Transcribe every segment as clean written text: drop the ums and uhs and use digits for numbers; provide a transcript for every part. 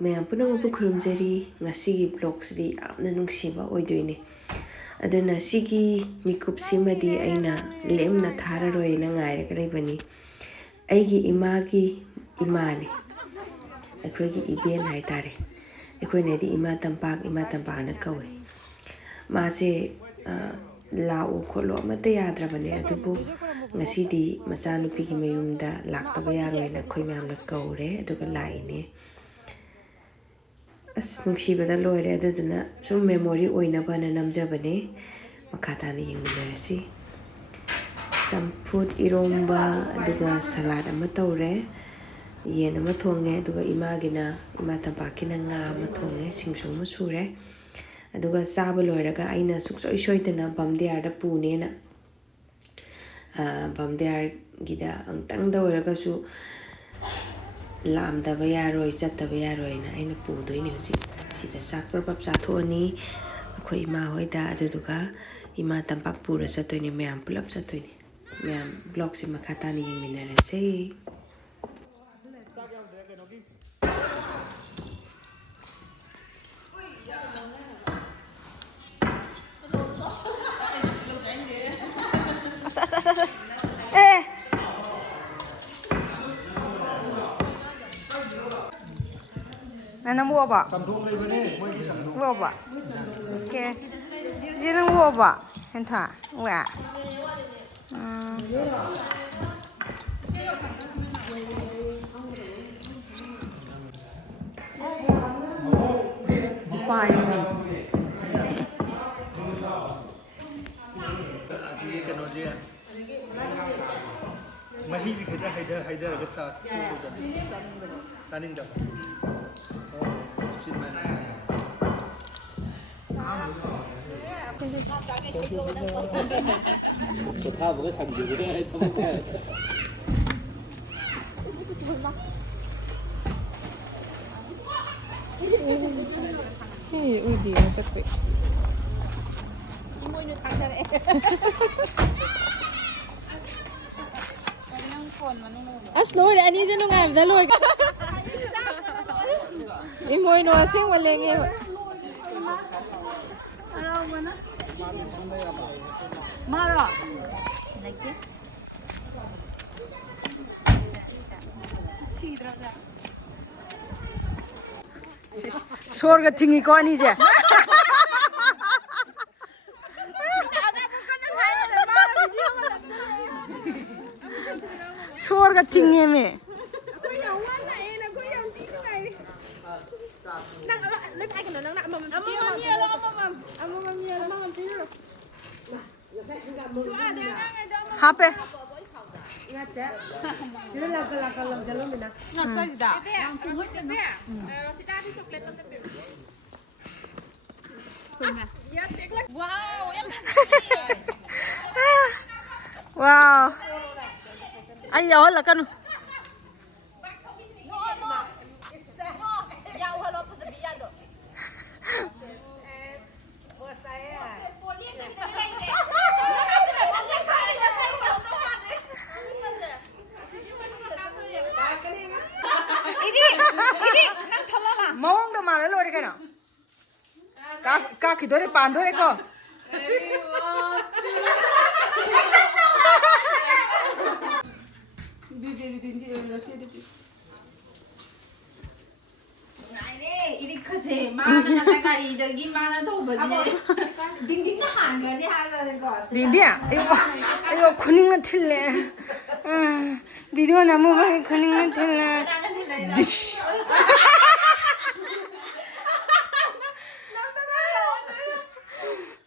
ꯃꯌꯥꯝ ꯄꯨꯝꯅꯃꯛꯄꯨ ꯈꯨꯔꯨꯝꯖꯔꯤ. ꯉꯁꯤꯒꯤ ꯕ꯭ꯂꯣꯛꯁꯤꯗꯤ ꯌꯥꯝꯅ ꯅꯨꯡꯁꯤꯕ ꯑꯣꯏꯗꯣꯏꯅꯤ. ꯑꯗꯨꯅ ꯁꯤꯒꯤ ꯃꯤꯀꯨꯞꯁꯤꯃꯗꯤ ꯑꯩꯅ ꯂꯦꯝꯅ ꯊꯥꯔꯔꯣꯏꯅ ꯉꯥꯏꯔꯒ ꯂꯩꯕꯅꯤ. ꯑꯩꯒꯤ ꯏꯃꯥꯒꯤ ꯏꯃꯥꯅꯤ. ꯑꯩꯈꯣꯏꯒꯤ ꯏꯕꯦꯟ ꯍꯥꯏꯇꯥꯔꯦ. ꯑꯩꯈꯣꯏꯅꯗꯤ ꯏꯃꯥ ꯇꯝꯄꯥꯛꯅ ꯀꯧꯏ. ꯃꯥꯁꯦ ꯂꯥꯛꯎ ꯈꯣꯠꯂꯨ ꯑꯃꯠꯇ ꯌꯥꯗ꯭ꯔꯕꯅꯦ. ꯑꯗꯨꯕꯨ ꯉꯁꯤꯗꯤ ꯃꯆꯥꯅꯨꯄꯤꯒꯤ ꯃꯌꯨꯝꯗ ꯂꯥꯛꯇꯕ ꯌꯥꯔꯣꯏꯅ ꯑꯩꯈꯣꯏ ꯃꯌꯥꯝꯅ ꯀꯧꯔꯦ ꯑꯗꯨꯒ ꯂꯥꯛꯏꯅꯦ. ꯑꯁ ꯅꯨꯡꯁꯤꯕꯗ ꯂꯣꯏꯔꯦ. ꯑꯗꯨꯗꯨꯅ ꯁꯨꯝ ꯃꯦꯃꯣꯔꯤ ꯑꯣꯏꯅꯕꯅ ꯅꯝꯖꯕꯅꯦ. ꯃꯈꯥ ꯇꯥꯅ ꯌꯦꯡꯃꯤꯟꯅꯔꯁꯤ. ꯆꯝꯐꯨꯠ, ꯏꯔꯣꯝꯕ ꯑꯗꯨꯒ ꯁꯂꯥꯗ ꯑꯃ ꯇꯧꯔꯦ. ꯌꯦꯟ ꯑꯃ ꯊꯣꯡꯉꯦ. ꯑꯗꯨꯒ ꯏꯃꯥ ꯇꯝꯄꯥꯛꯀꯤꯅ ꯉꯥ ꯑꯃ ꯊꯣꯡꯉꯦ. ꯁꯤꯡꯖꯨ ꯑꯃ ꯁꯨꯔꯦ. ꯑꯗꯨꯒ ꯆꯥꯕ ꯂꯣꯏꯔꯒ ꯑꯩꯅ ꯁꯨꯡꯁꯣꯏ ꯁꯣꯏꯗꯅ ꯕꯝꯗꯤꯌꯥꯔꯗ ꯄꯨꯅꯦꯅ ꯕꯝꯗꯤꯌꯥꯔꯒꯤꯗ ꯑꯃꯨꯛꯇꯪꯗ ꯑꯣꯏꯔꯒꯁꯨ ꯂꯥꯝꯗꯕ ꯌꯥꯔꯣꯏ, ꯆꯠꯇꯕ ꯌꯥꯔꯣꯏꯅ ꯑꯩꯅ ꯄꯨꯗꯣꯏꯅꯤ. ꯍꯧꯖꯤꯛ ꯁꯤꯗ ꯆꯥꯛ ꯄ꯭ꯔꯞ ꯆꯥꯊꯣꯛꯑꯅꯤ ꯑꯩꯈꯣꯏ ꯏꯃꯥ ꯍꯣꯏꯗ. ꯑꯗꯨꯗꯨꯒ ꯏꯃꯥ ꯇꯝꯄꯥꯛ ꯄꯨꯔ ꯆꯠꯇꯣꯏꯅꯤ. ꯃꯌꯥꯝ ꯄꯨꯂꯞ ꯆꯠꯇꯣꯏꯅꯤ. ꯃꯌꯥꯝ ꯕ꯭ꯂꯣꯛꯁꯤ ꯃꯈꯥ ꯇꯥꯅ ꯌꯦꯡꯃꯤꯟꯅꯔꯁꯦ. Nang buat apa? Buat apa? Okay. Dia nang buat apa? Entah. Wah. Buy me. Mahi kita haida kita taning dah. Kita bukan sanjung kita itu. Hey, udi macam tu. Emoinu tak ada. Aslo, ani je nung am dah loi. Emoinu asing malenge. Arau mana? Mara. Lagi. Sidra. Sorga tinggi kau ni je. Sorga tinggi me. Hape. Sila lag jalan bina. Nak saya tidak. Wow, yang Wow. Ayo lah kan. Mawang dah mana lo kan? Kaki dore pandore ko. Ini kasi mana nasa kari dagi mana tahu baju ding na hangar ni hangar ni kau. Dia, ayo kuning na thille. Video namu bhai kuning na thille. Dish.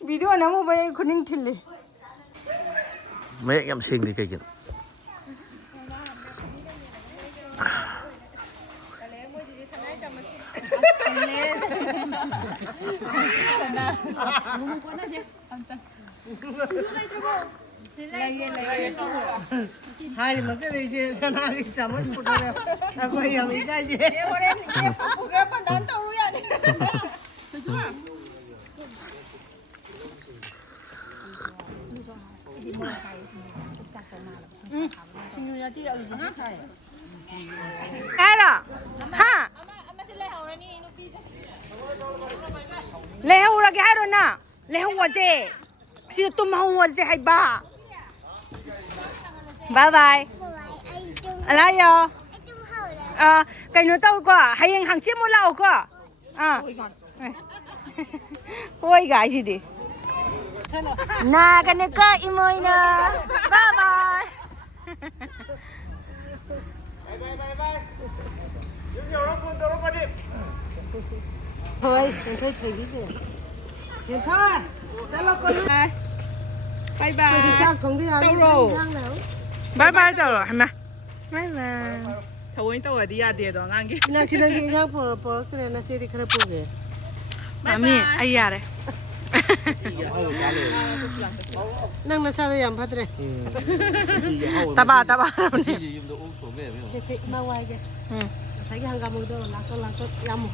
Video namu bhai kuning thille. Mấy em xinh thì cái gì? Hai mà cái gì chứ sao nào cái chấm nó phụ đâu. À coi hiểu ý cái gì. Phụ cái phần đón tàu luôn vậy. Era. Ha. Ama sila hawra ni ꯂꯩꯍꯧꯔꯒꯦ ꯍꯥꯏꯔꯣꯅ ꯂꯩꯍꯧꯔꯁꯦ ꯁꯤꯗ ꯇꯨꯝꯍꯧꯔꯁꯦ ꯍꯥꯏꯕ ꯕꯥꯏ ꯕꯥꯏ ꯑꯂꯥꯌꯣ ꯀꯩꯅꯣ ꯇꯧꯀꯣ ꯍꯌꯦꯡ ꯍꯪꯆꯤꯠ ꯑꯃꯨꯛ ꯂꯥꯛꯑꯣꯀꯣ ꯍꯣꯏꯒ ꯍꯥꯏꯁꯤꯗꯤ 나가니까 이모이나 바이바이 thôi thôi thôi cái gì thôi thôi sẽ lo con bye bye đi sao không đi ăn đâu rồi bye bye đâu rồi hả bye bye thầu anh tao ở đi à đi đó ngang kia nang sinang cái sao por por cái này nó sẽ đi khara puge mami ai à đấy nang nó sao yam phatre taba sẽ mà quay cái sai cái hàng gam đó lá có yam